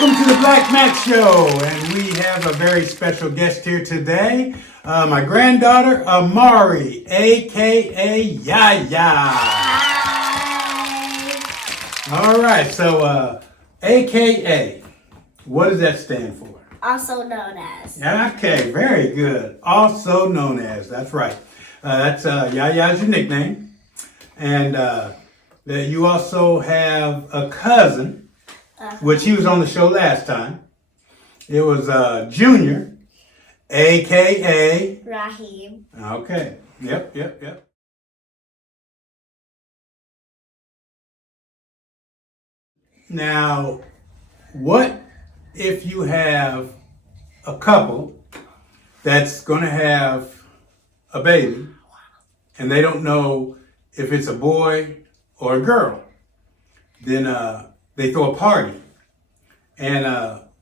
Welcome to the Blackmac Show, and we have a very special guest here today, my granddaughter, Amari, a.k.a. Yaya. Hi. All right, so a.k.a., what does that stand for? Also known as. Okay, very good. Also known as, that's right. That's Yaya's your nickname. And that you also have a cousin, which he was on the show last time. It was Junior, a.k.a. Raheem. Okay. Yep. Now, what if you have a couple that's going to have a baby and they don't know if it's a boy or a girl? Then they throw a party. And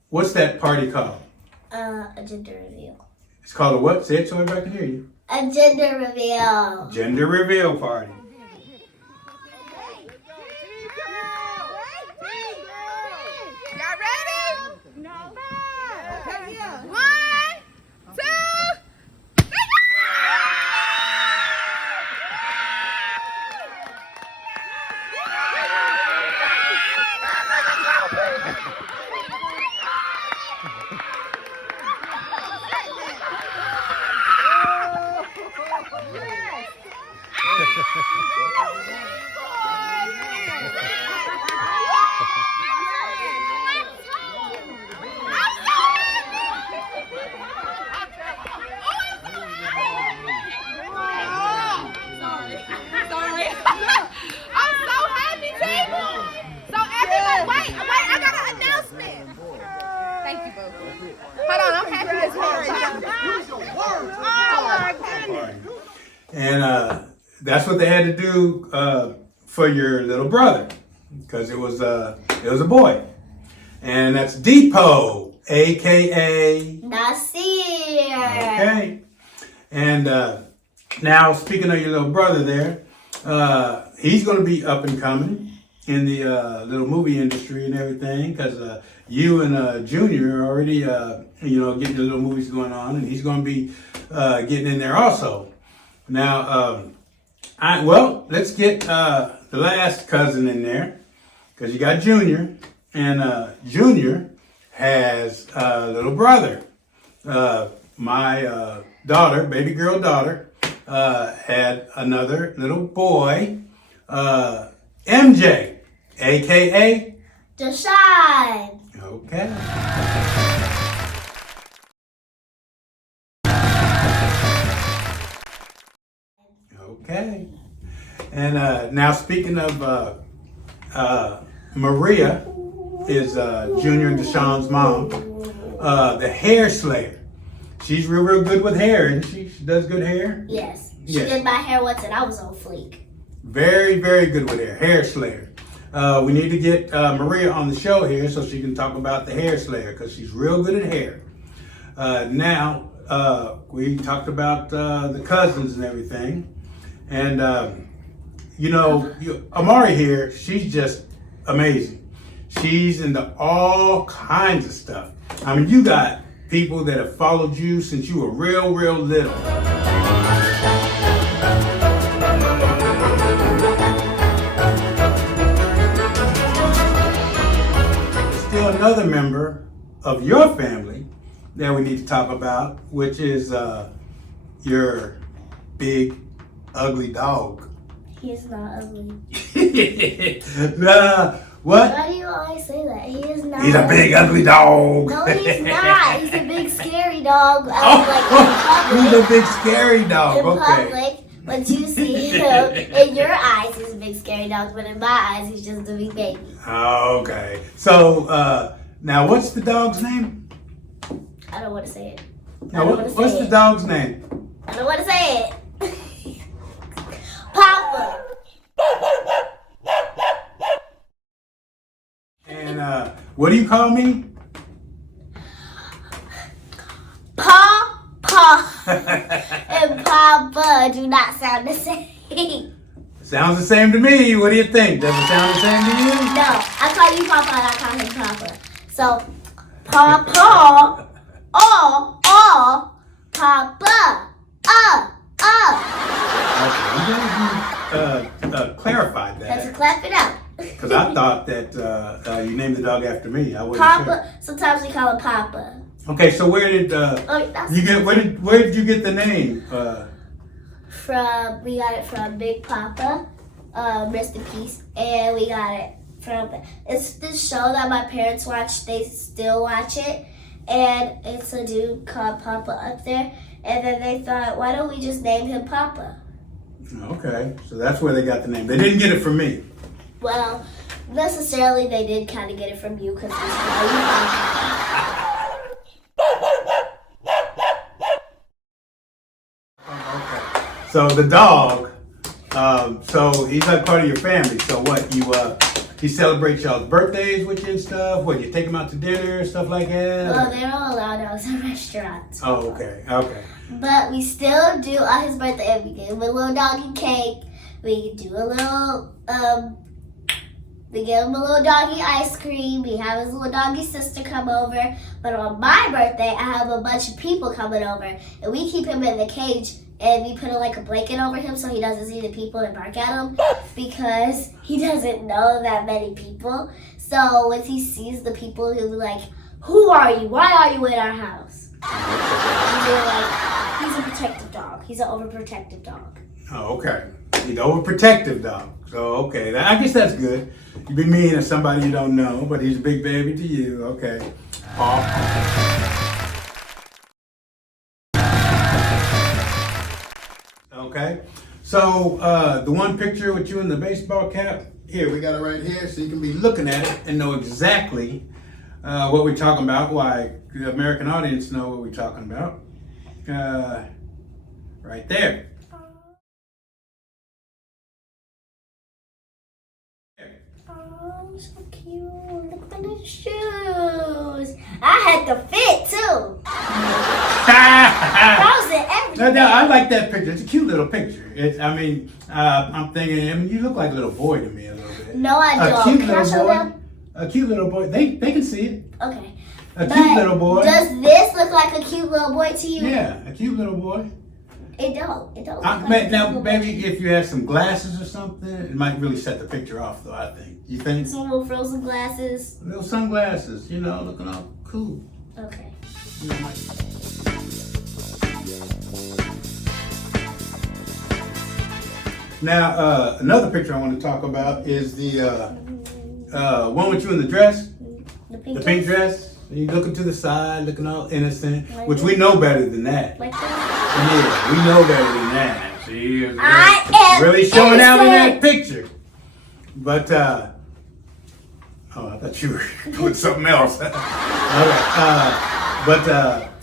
what's that party called? A gender reveal. It's called a what? Say it so everybody can hear you. A gender reveal. Gender reveal party. Y'all ready? No. Okay, yeah. 1, 2. Hold on, I'm happy as hell. And that's what they had to do for your little brother, because it was a boy. And that's Depot, a.k.a. Nasir. Okay. And now, speaking of your little brother there, he's going to be up and coming in the little movie industry and everything, because you and Junior are already, getting the little movies going on, and he's going to be getting in there also. Now, let's get the last cousin in there, because you got Junior, and Junior has a little brother. My daughter, baby girl daughter, had another little boy, MJ, a.k.a. Deshaun. Okay. Okay. And now, speaking of Maria, is Junior and Deshaun's mom, the hair slayer. She's real good with hair, isn't she? She does good hair? Yes. She Yes. did my hair once and I was on fleek. Very good with hair slayer. We need to get Maria on the show here so she can talk about the hair slayer, because she's real good at hair. Now, we talked about the cousins and everything. And, Amari here, she's just amazing. She's into all kinds of stuff. I mean, you got people that have followed you since you were real little. Still another member of your family that we need to talk about, which is your big, ugly dog. He's not ugly. What? Why do you always say that? He is not. He's a big, ugly dog. No, he's not. He's a big, scary dog. In He's a big, scary dog. In Okay. public, but you see him in your eyes, he's a big, scary dog. But in my eyes, he's just a big baby. Okay. So, now what's the dog's name? I don't want to say it. Now, what's the dog's name? I don't want to say it. Papa. And what do you call me? Papa and Papa do not sound the same. Sounds the same to me. What do you think? Does it sound the same to you? No, I call you Papa and I call him Papa. So, Papa, Papa, Okay, I'm glad you clarified Let's that. clap it out. Because I thought that you named the dog after me. I wasn't sure. Papa. Sometimes we call him Papa. Okay, so where did That's you get? Where did you get the name? we got it from Big Papa, rest in peace, and we got it from. It's this show that my parents watch. They still watch it, and it's a dude called Papa up there. And then they thought, why don't we just name him Papa? Okay, so that's where they got the name. They didn't get it from me. Well, necessarily they did kind of get it from you because we saw you Papa. Okay. So the dog, so he's like part of your family. So what, he celebrates y'all's birthdays with you and stuff? What, you take him out to dinner and stuff like that? Well, they don't allow dogs in restaurants. Oh, okay, okay. But we still do on his birthday. We give him a little doggy cake. We do a little, we give him a little doggy ice cream. We have his little doggy sister come over. But on my birthday, I have a bunch of people coming over. And we keep him in the cage. And we put like a blanket over him so he doesn't see the people and bark at him. Because he doesn't know that many people. So once he sees the people, he'll be like, who are you? Why are you in our house? And they're like, he's a protective dog. He's an overprotective dog. Oh, okay. He's an overprotective dog. So, okay. I guess that's good. You be mean to somebody you don't know, but he's a big baby to you. Okay. Okay. So, the one picture with you in the baseball cap, here, we got it right here, so you can be looking at it and know exactly what we're talking about, why the American audience know what we're talking about. Right there. Oh, so cute. Look at the shoes. I had the fit too. That was in everything. I like that picture. It's a cute little picture. I'm thinking, you look like a little boy to me a little bit. No, I don't. A cute Can I little show boy. them? A cute little boy. They can see it. Okay. A cute little boy. Does this look like a cute little boy to you? Yeah, a cute little boy. It don't. It don't. Look like a cute Now, little maybe boy. if you had some glasses or something, it might really set the picture off, though, I think. You think? Some little frozen glasses. Little sunglasses, looking all cool. Okay. Now, another picture I want to talk about is the one with you in the dress, The pink, the pink dress. You looking to the side, looking all innocent, Like which this? we know better than that. Like that. Yeah, we know better than that. See, it's I am really showing out in that innocent. picture. But, I thought you were doing something else. Okay,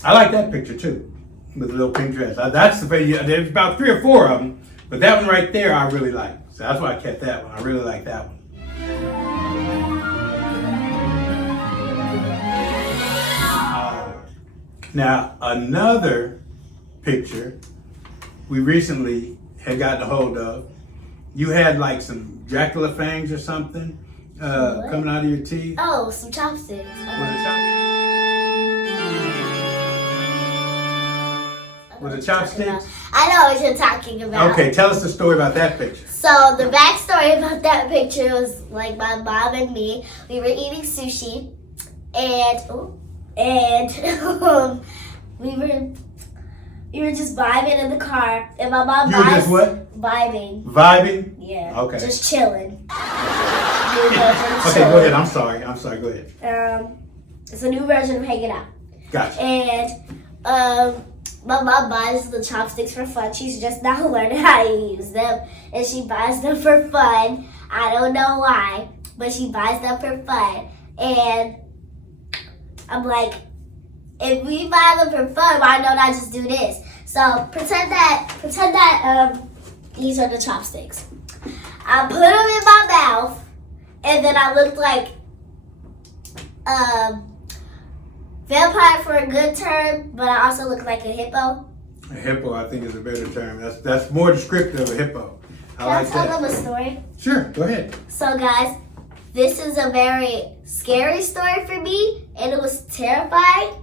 I like that picture too, with the little pink dress. That's the picture. There's about 3 or 4 of them, but that one right there I really like. So that's why I kept that one. I really like that one. Now, another picture we recently had gotten a hold of. You had like some Dracula fangs or something coming out of your teeth. Oh, some chopsticks. Was it chopsticks? I know what you're talking about. Okay, tell us the story about that picture. So the backstory about that picture was like my mom and me. We were eating sushi, and we were just vibing in the car, and my mom You were just what? Vibing. Vibing? Yeah. Okay. Just chilling. Okay, go ahead. I'm sorry. Go ahead. It's a new version of hanging out. Gotcha. And my mom buys the chopsticks for fun. She's just now learning how to use them. And she buys them for fun. I don't know why, but she buys them for fun. And I'm like, if we buy them for fun, why don't I just do this? So pretend that these are the chopsticks. I put them in my mouth, and then I looked like vampire for a good term, but I also look like a hippo. A hippo, I think, is a better term. That's more descriptive of a hippo. Can I tell them a story? Sure, go ahead. So guys, this is a very scary story for me, and it was terrifying.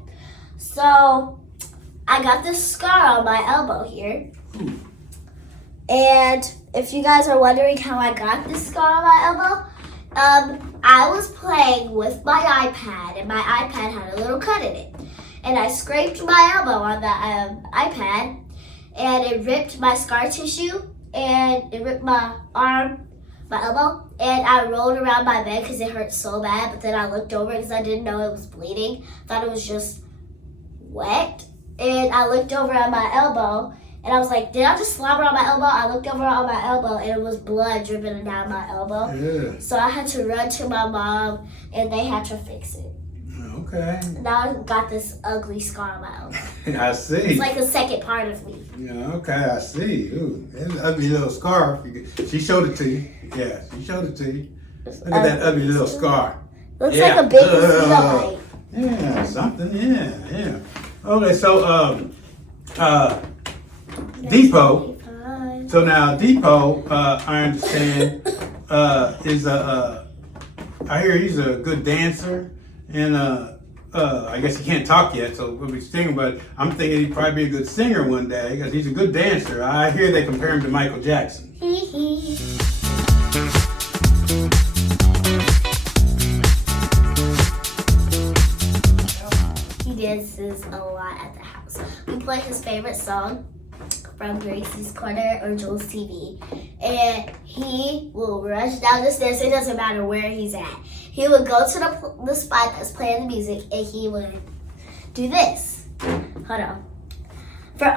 So I got this scar on my elbow here. And if you guys are wondering how I got this scar on my elbow, I was playing with my iPad, and my iPad had a little cut in it. And I scraped my elbow on the iPad, and it ripped my scar tissue, and it ripped my arm, my elbow, and I rolled around my bed because it hurt so bad. But then I looked over because I didn't know it was bleeding. Thought it was just wet. And I looked over at my elbow, and I was like, did I just slobber on my elbow? I looked over on my elbow, and it was blood dripping down my elbow. Yeah. So I had to run to my mom, and they had to fix it. Okay. Now I got this ugly scar on my elbow. I see. It's like the second part of me. Yeah, okay, I see. Ooh, that's an ugly little scar. She showed it to you. Yeah, she showed it to you. Look at that ugly little scar. Looks like a big mosquito bite. Yeah, something, yeah. Okay, so, Depot. So now, Depot, I understand, is I hear he's a good dancer, and I guess he can't talk yet, so we'll be singing, but I'm thinking he'd probably be a good singer one day, because he's a good dancer. I hear they compare him to Michael Jackson. He dances a lot at the house. We play his favorite song from Gracie's Corner or Jules TV, and he will rush down the stairs. It doesn't matter where he's at. He would go to the spot that's playing the music, and he would do this. Hold on. For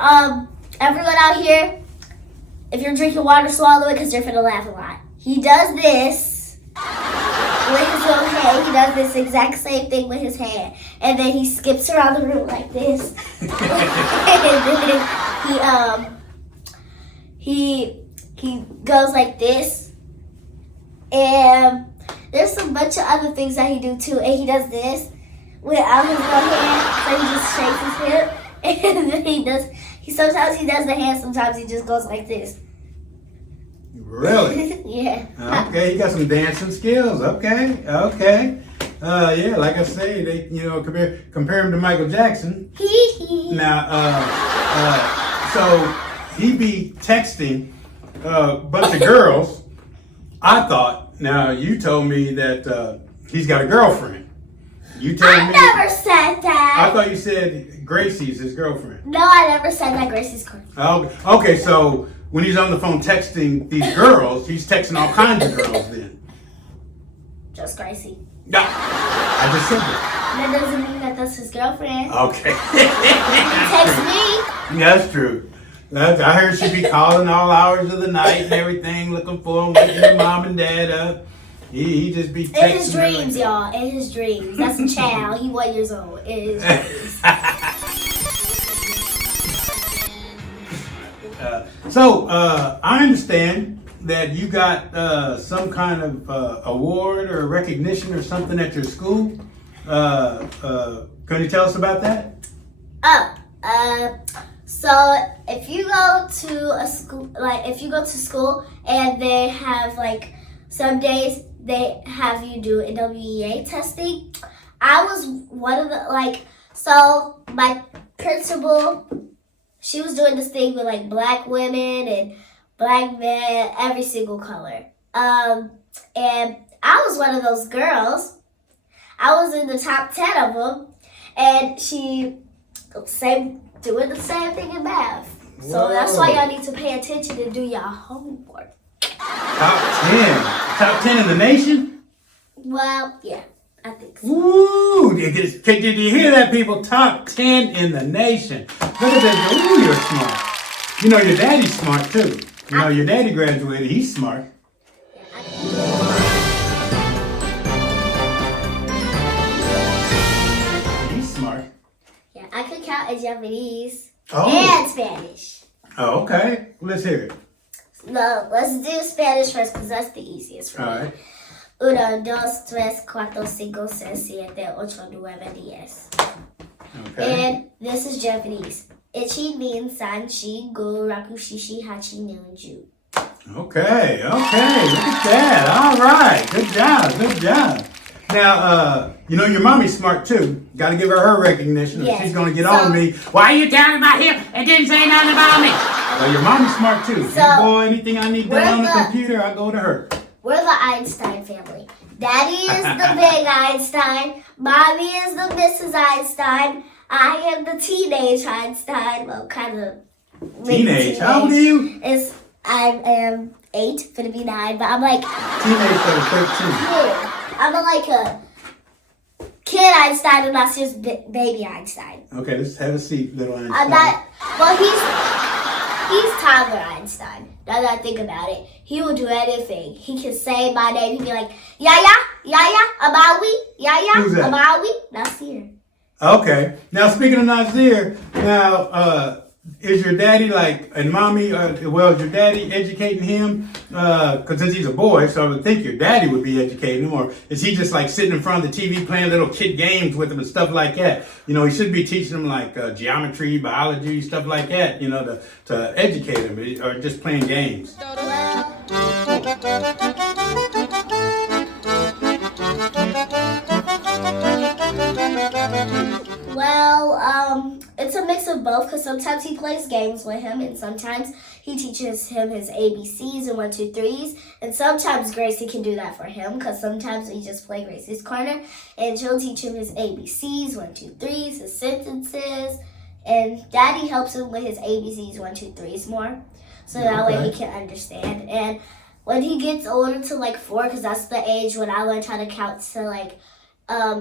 everyone out here, if you're drinking water, swallow it because you're finna laugh a lot. He does this with his little hand. He does this exact same thing with his hand, and then he skips around the room like this. And then he goes like this, and there's a bunch of other things that he do too. And he does this without his little hand, so he just shakes his hip, and then sometimes he does the hand, sometimes he just goes like this. Really? Yeah. Okay, you got some dancing skills. Okay. Yeah, like I say, they compare him to Michael Jackson. Now, so he be texting a bunch of girls. I thought. Now you told me that he's got a girlfriend. You told me. I never said that. I thought you said Gracie's his girlfriend. No, I never said that Gracie's girlfriend. Okay, so when he's on the phone texting these girls, he's texting all kinds of girls then. Just Gracie. Yeah, I just said that. That doesn't mean that that's his girlfriend. Okay. He texts me. That's true. I heard she'd be calling all hours of the night and everything, looking for him, waking your mom and dad up. He just be texting. In his dreams, y'all. In his dreams. That's a child. He 1 year old. In his dreams. So I understand that you got some kind of award or recognition or something at your school. Can you tell us about that? So if you go to a school, and they have some days they have you do NWEA testing. I was one of the so my principal, she was doing this thing with black women and black men, every single color. And I was one of those girls. I was in the top 10 of them, and she doing the same thing in math. Whoa. So that's why y'all need to pay attention and do your homework. Top 10 in the nation? Well, yeah, I think so. Ooh, did you hear that, people? Top 10 in the nation. Look at that. Ooh, you're smart. You know, your daddy's smart, too. You know, your daddy graduated. He's smart. He's smart. Yeah, I could count in Japanese Oh. and Spanish. Oh, okay. Let's hear it. No, let's do Spanish first because that's the easiest for All me. right. 1, 2, 3, 4, 5, 6, 7, 8, 9, 10. Okay. And this is Japanese. Ichi, nin, san, shi, go, raku, shishi, hachi, nunju. Okay. Look at that. All right. Good job. Now, you know your mommy's smart too. Got to give her recognition. Yes. She's gonna get on me. Why are you telling about him and didn't say nothing about me? Well, your mommy's smart too. So, Boy, anything I need done on the computer, I go to her. We're the Einstein family. Daddy is the big Einstein. Mommy is the Mrs. Einstein. I am the teenage Einstein. Well, kind of. Teenage? How old are you? I am 8, gonna be 9, but I'm like. Teenage for 13. Yeah, I'm like a kid Einstein and not just baby Einstein. Okay, let's have a seat, little Einstein. I'm not. Well, he's toddler Einstein. Now that I think about it, he will do anything. He can say my name. He'd be like, Yaya, Amawi, Yaya, Who's that? Amawi, Nasir. Okay. Now, speaking of Nazir, now, is your daddy and mommy, is your daddy educating him? Because since he's a boy, so I would think your daddy would be educating him. Or is he just sitting in front of the TV playing little kid games with him and stuff like that? You know, he should be teaching him geometry, biology, stuff like that, you know, to educate him, or just playing games. Well, it's a mix of both because sometimes he plays games with him and sometimes he teaches him his ABCs and 1, 2, 3s. And sometimes Gracie can do that for him because sometimes we just play Gracie's Corner and she'll teach him his ABCs, 1, 2, 3s, his sentences. And Daddy helps him with his ABCs, 1, 2, 3s more. So that way he can understand. And when he gets older to 4, because that's the age when I learned how to count to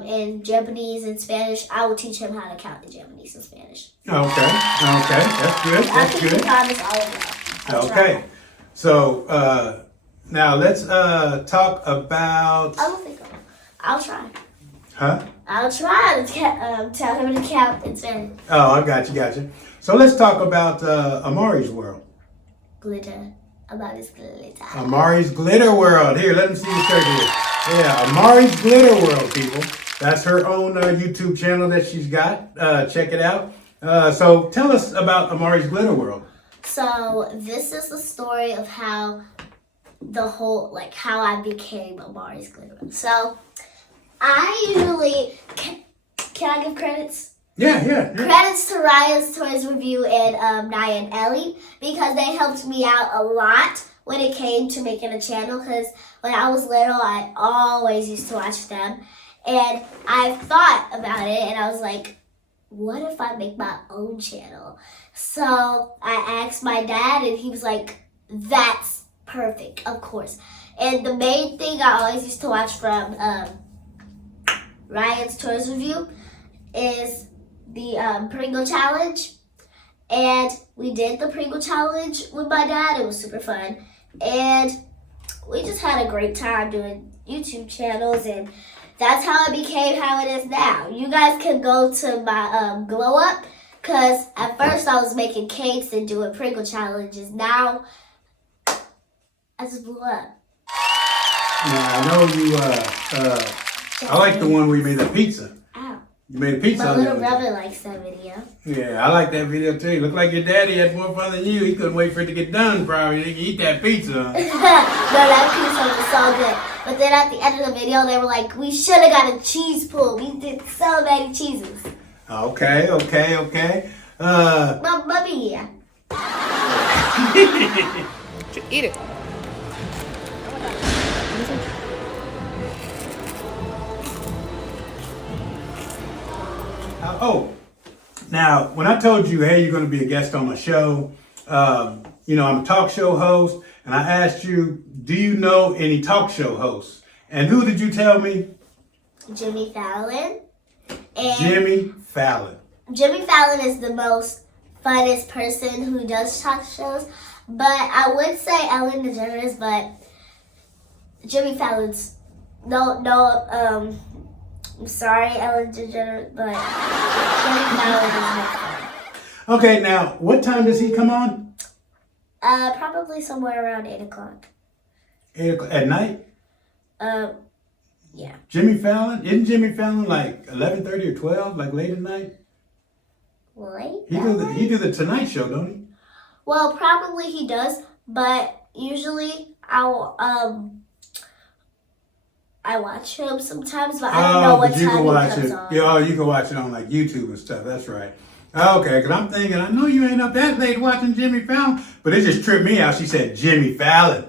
in Japanese and Spanish, I will teach him how to count in Japanese and Spanish. Okay, that's good. That's good. Promise all of that. Okay, so now let's talk about. I'll try. Huh? I'll try to tell him to count in Spanish. Oh, I got you. So let's talk about Amari's world. Glitter. About his glitter. Amari's glitter world. Here, let him see the shirt here. Yeah, Amari's glitter world, people. That's her own YouTube channel that she's got. Check it out. So tell us about Amari's glitter world. So this is the story of how the whole, how I became Amari's glitter world. So I usually, can I give credits? Yeah. Credits to Ryan's Toys Review and Nia and Ellie because they helped me out a lot when it came to making a channel because when I was little, I always used to watch them. And I thought about it and I was like, what if I make my own channel? So I asked my dad and he was like, that's perfect, of course. And the main thing I always used to watch from Ryan's Toys Review is the Pringle Challenge. And we did the Pringle Challenge with my dad. It was super fun. And we just had a great time doing YouTube channels. And that's how it became how it is now. You guys can go to my Glow Up. Because at first I was making cakes and doing Pringle Challenges. Now, I just blew up. Now, I know you, I like the one where you made the pizza. You made a pizza. My little brother likes that video. Yeah, I like that video too. Looked like your daddy had more fun than you. He couldn't wait for it to get done, probably. He could eat that pizza. No, that pizza was so good. But then at the end of the video, they were like, we should have got a cheese pool. We did so many cheeses. Okay. Mommy, yeah. Eat it. Now, when I told you, hey, you're going to be a guest on my show, I'm a talk show host, and I asked you, do you know any talk show hosts? And who did you tell me? Jimmy Fallon. Jimmy Fallon. Jimmy Fallon is the most funnest person who does talk shows, but I would say Ellen DeGeneres, but Jimmy Fallon's I'm sorry, Ellen DeGeneres, but Jimmy Fallon is my friend. Okay, now, what time does he come on? Probably somewhere around 8 o'clock. 8 o'clock at night? Yeah. Jimmy Fallon? Isn't Jimmy Fallon 11:30 or 12, late at night? Late? He do the Tonight Show, don't he? Well, probably he does, but usually I I watch him sometimes, but I don't know what but you time can he watch comes it. on. Yeah, you can watch it on like YouTube and stuff. That's right. Okay, because I'm thinking, I know you ain't up that late watching Jimmy Fallon, but it just tripped me out. She said Jimmy Fallon.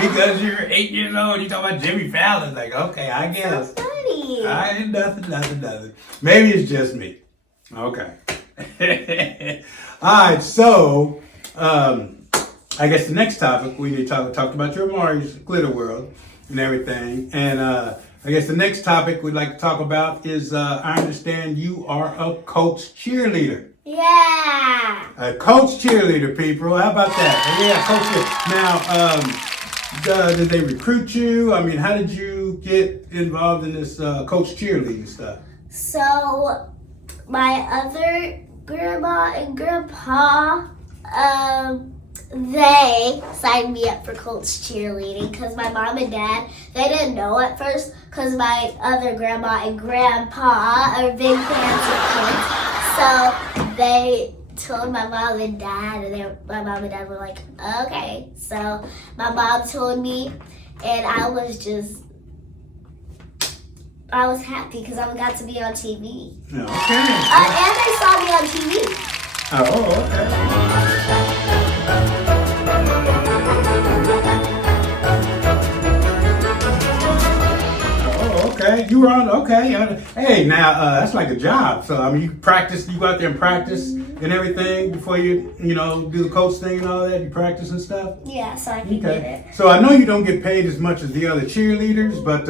Because you're 8 years old, you talking about Jimmy Fallon. Like, okay, I guess. So funny. I ain't nothing. Maybe it's just me. Okay. All right, so I guess the next topic we need to talk about your Amari's glitter world and everything. And I guess the next topic we'd like to talk about is I understand you are a coach cheerleader. Yeah. A coach cheerleader, people. How about that? Yeah, coach cheerleader. Now, did they recruit you? I mean, how did you get involved in this coach cheerleading stuff? So, my other grandma and grandpa, they signed me up for coach cheerleading because my mom and dad, they didn't know at first because my other grandma and grandpa are big fans of kids. So they told my mom and dad, and my mom and dad were like, okay. So my mom told me, and I was happy because I got to be on TV. Okay. And they saw me on TV. Oh, okay. Okay, you were on. Okay, hey, now that's like a job. So I mean, you practice. You go out there and practice and everything before you do the coach thing and all that. You practice and stuff. Yeah, so I can get it. So I know you don't get paid as much as the other cheerleaders, but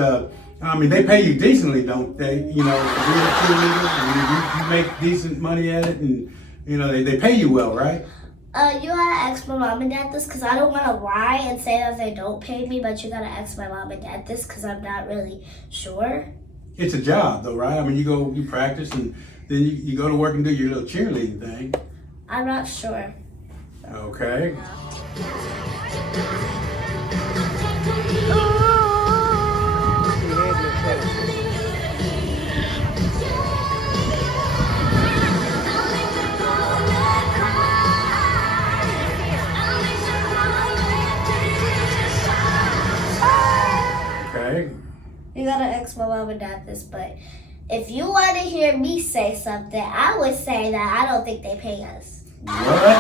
I mean, they pay you decently, don't they? You know, for being a cheerleader, I mean, you make decent money at it, and they pay you well, right? You gotta ask my mom and dad this because I don't want to lie and say that they don't pay me, but you gotta ask my mom and dad this because I'm not really sure. It's a job, though, right? I mean, you practice, and then you go to work and do your little cheerleading thing. I'm not sure. Okay. Okay. You gotta ask my mom and dad this, but if you want to hear me say something, I would say that I don't think they pay us. What?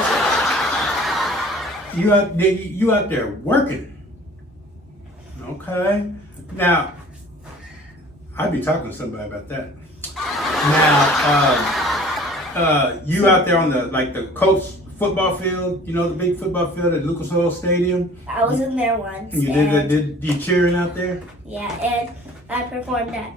You out there working? Okay. Now, I'd be talking to somebody about that. Now, you out there on the Colts football field, the big football field at Lucas Oil Stadium? I was in there once. You did you cheering out there? Yeah, and I performed at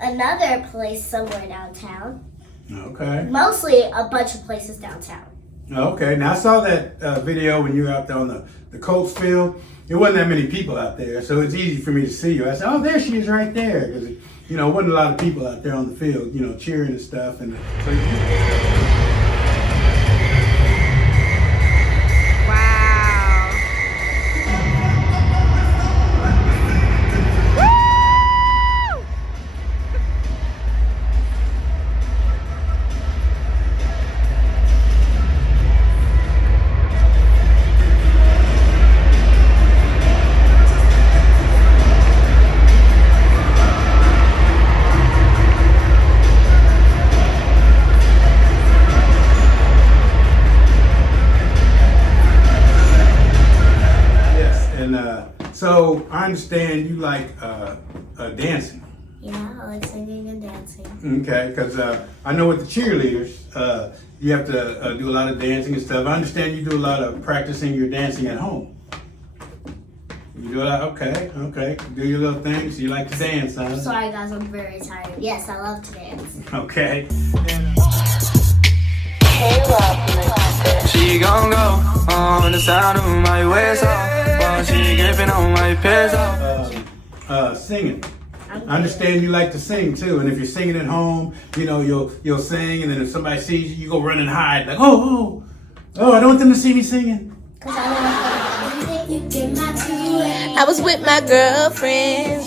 another place somewhere downtown. Okay. Mostly a bunch of places downtown. Okay. Now, I saw that video when you were out there on the Colts field. There wasn't that many people out there, so it's easy for me to see you. I said, oh, there she is right there. Because, wasn't a lot of people out there on the field, cheering and stuff. And so So I understand you like dancing. Yeah, I like singing and dancing. Okay, because I know with the cheerleaders, you have to do a lot of dancing and stuff. I understand you do a lot of practicing your dancing at home. You do a lot. Okay. Do your little things. You like to dance, huh? Sorry, guys, I'm very tired. Yes, I love to dance. Okay. She gon' go on the sound of my whistle while she gripping on my pistol. Singing. I understand you like to sing too, and if you're singing at home, you'll sing, and then if somebody sees you, you go run and hide, like oh, I don't want them to see me singing. I was with my girlfriend.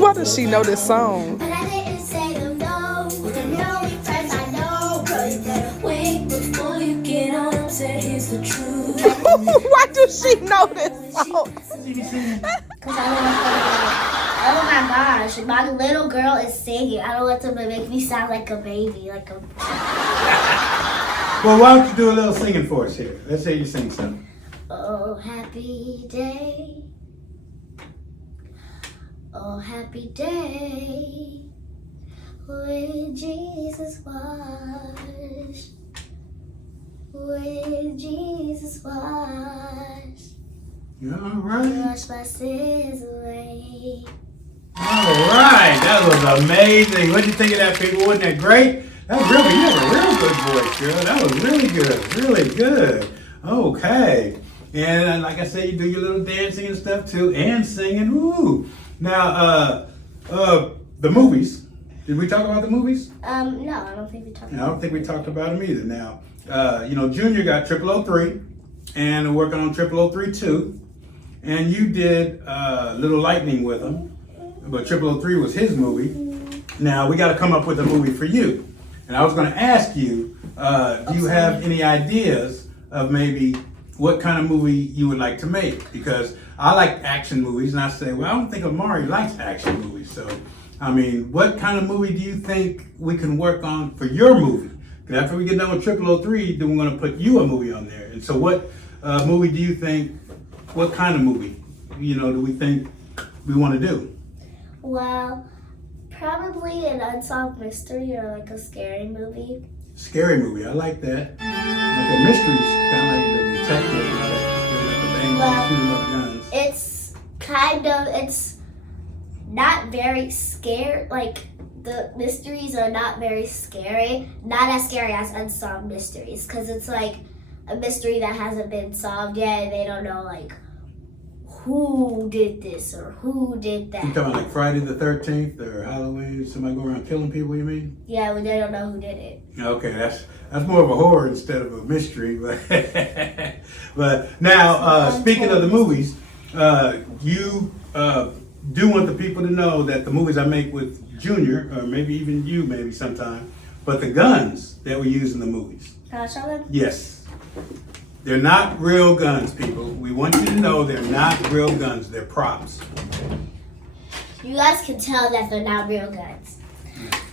Why does she know this song? But I didn't say them no. The only friends I know. Girl, you better wait before you get on. Said here's the truth. Why does she know this song? Because I don't want them to like, oh my gosh, my little girl is singing. I don't want them to make me sound like a baby, like a... Well, why don't you do a little singing for us here? Let's hear you sing something. Oh, happy day. Oh, happy day. When Jesus washed. When Jesus washed. All right. Wash my sins away. All right. That was amazing. What did you think of that, people? Wasn't that great? That really, you have a real good voice, girl. That was really good. Really good. Okay. And like I said, you do your little dancing and stuff too, and singing. Woo. Now, the movies. Did we talk about the movies? No, I don't think we talked I don't think we talked about them either. Now, Junior got 003 and working on 003 too. And you did Little Lightning with him, but 003 was his movie. Now, we got to come up with a movie for you. And I was going to ask you, do you have any ideas of maybe what kind of movie you would like to make? Because I like action movies, and I say, well, I don't think Amari likes action movies. So, I mean, what kind of movie do you think we can work on for your movie? Because after we get done with 003, then we're going to put you a movie on there. And so what movie do you think, what kind of movie, do we think we want to do? Well, probably an unsolved mystery or like a scary movie. Scary movie, I like that. Like a mystery, kind of like the detective, shooting up guns. It's not very scary. Like, the mysteries are not very scary. Not as scary as unsolved mysteries, because it's like a mystery that hasn't been solved yet, and they don't know, like, who did this or who did that. You talking about like Friday the 13th or Halloween? Somebody go around killing people, you mean? Yeah, when they don't know who did it. Okay, that's more of a horror instead of a mystery. But now, speaking of the movies, you do want the people to know that the movies I make with Junior, or maybe even you maybe sometime, but the guns that we use in the movies. Can I show them? Yes. They're not real guns, people. We want you to know they're not real guns. They're props. You guys can tell that they're not real guns.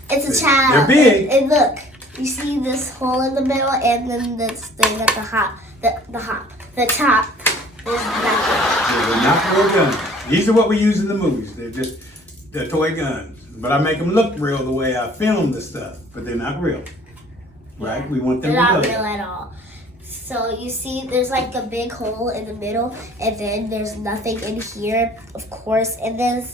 It's a child. They're big. And look, you see this hole in the middle, and then this thing at the top. There's Yeah, they're not real guns. These are what we use in the movies. They're toy guns. But I make them look real the way I film the stuff. But they're not real. Right? We want them They're to not know. real at all. So you see there's like a big hole in the middle, and then there's nothing in here, of course, and then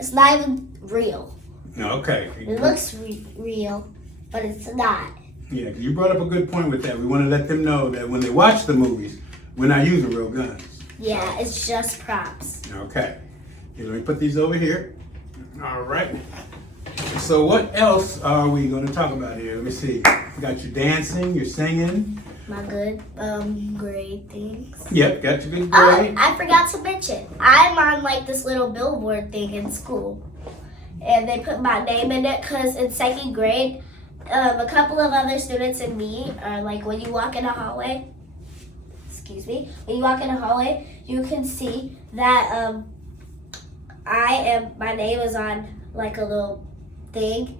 it's not even real. Okay. It looks real, but it's not. Yeah, you brought up a good point with that. We want to let them know that when they watch the movies, we're not using real guns. Yeah, it's just props. Okay. Here, let me put these over here. All right. So what else are we going to talk about here? Let me see. You got your dancing, your singing. My good grade things. Yep, got your good Oh, grade. I forgot to mention, I'm on like this little billboard thing in school, and they put my name in it because in second grade, a couple of other students and me are like, when you walk in a hallway, when you walk in a hallway, you can see that my name is on like a little thing.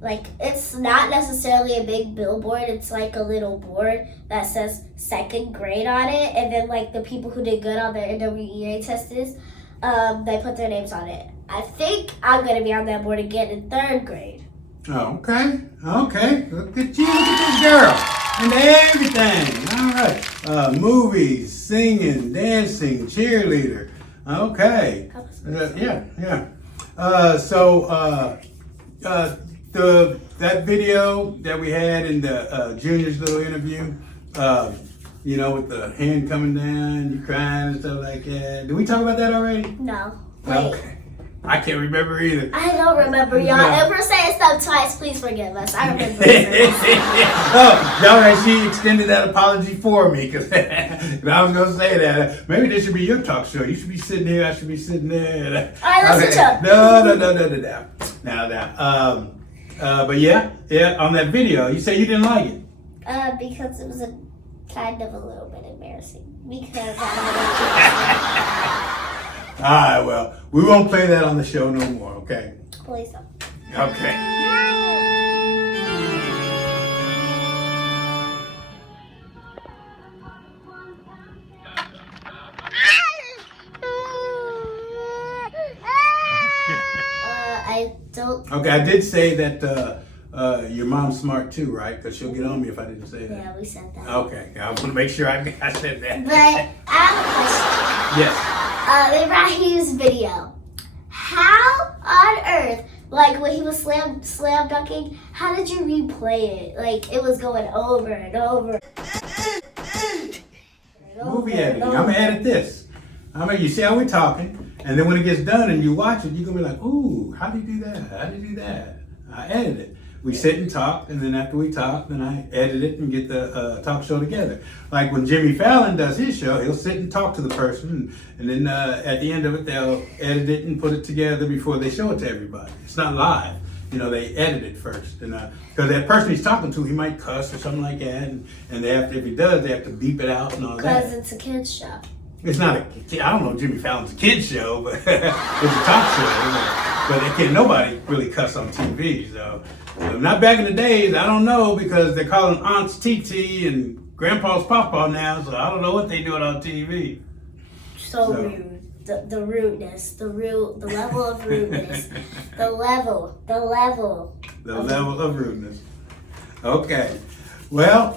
Like, it's not necessarily a big billboard, it's like a little board that says second grade on it, and then like the people who did good on their NWEA tests, they put their names on it. I think I'm gonna be on that board again in third grade. Oh, okay. Okay. Look at you. Look at this girl. And everything. All right. Movies, singing, dancing, cheerleader. Okay. Yeah. That video that we had in the Junior's little interview, with the hand coming down, you crying and stuff like that. Did we talk about that already? No. Wait. Okay. I can't remember either. I don't remember, y'all. No. If we're saying stuff twice, please forgive us. I remember. All right, she extended that apology for me because I was going to say that. Maybe this should be your talk show. You should be sitting here. I should be sitting there. All right, let's switch No. Now. But yeah, on that video, you say you didn't like it. Because it was kind of a little bit embarrassing because I All right, well, we won't play that on the show no more, okay? don't please don't. Okay. I don't. Okay, I did say that your mom's smart too, right? Because she'll get on me if I didn't say that. Yeah, we said that. Okay, I want to make sure I said that. But I have a question. Yes. They brought his video. How on earth, like when he was slam dunking, how did you replay it? Like it was going over and over. Movie editing. I'm gonna edit this. You see how we're talking, and then when it gets done and you watch it, you're gonna be like, "Ooh, how did you do that? How did you do that?" I edit it. We sit and talk, and then after we talk, then I edit it and get the talk show together. Like when Jimmy Fallon does his show, he'll sit and talk to the person, and then at the end of it, they'll edit it and put it together before they show it to everybody. It's not live. They edit it first, and because that person he's talking to, he might cuss or something like that, and they have to, if he does, they have to beep it out and all that. Because it's a kid's show. It's not I don't know if Jimmy Fallon's a kid's show, but it's a talk show. But nobody really cuss on TV, so. Not back in the days, I don't know, because they're calling aunts TT and grandpa's Papa now, so I don't know what they doing on TV. So rude. The rudeness, the level of rudeness, the level. The level of rudeness. Okay. Well,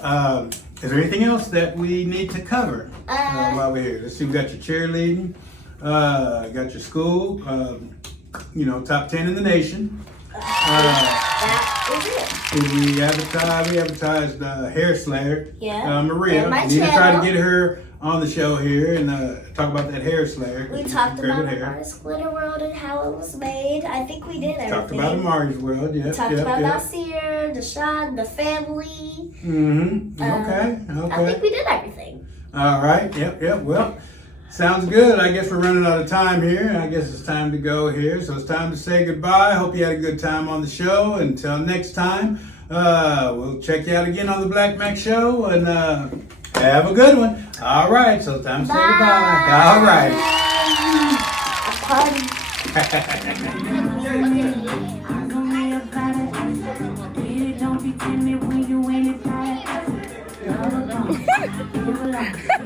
is there anything else that we need to cover while we're here? Let's see, we got your cheerleading, got your school, top 10 in the nation. That is it. We advertised Hair Slayer, Maria. And my We need to try channel. to get her on the show here and talk about that Hair Slayer. We talked about hair. Amari's Glitter World and how it was made. I think we did everything. Talked about Amari's World, yeah. Talked about Nasir, Deshaun, the family. Mm-hmm. Okay. I think we did everything. All right. Yep. Well, sounds good. I guess we're running out of time here. I guess it's time to go here. So it's time to say goodbye. Hope you had a good time on the show. Until next time, we'll check you out again on the Blackmac Show, and have a good one. All right. So it's time to say goodbye. All right. A party.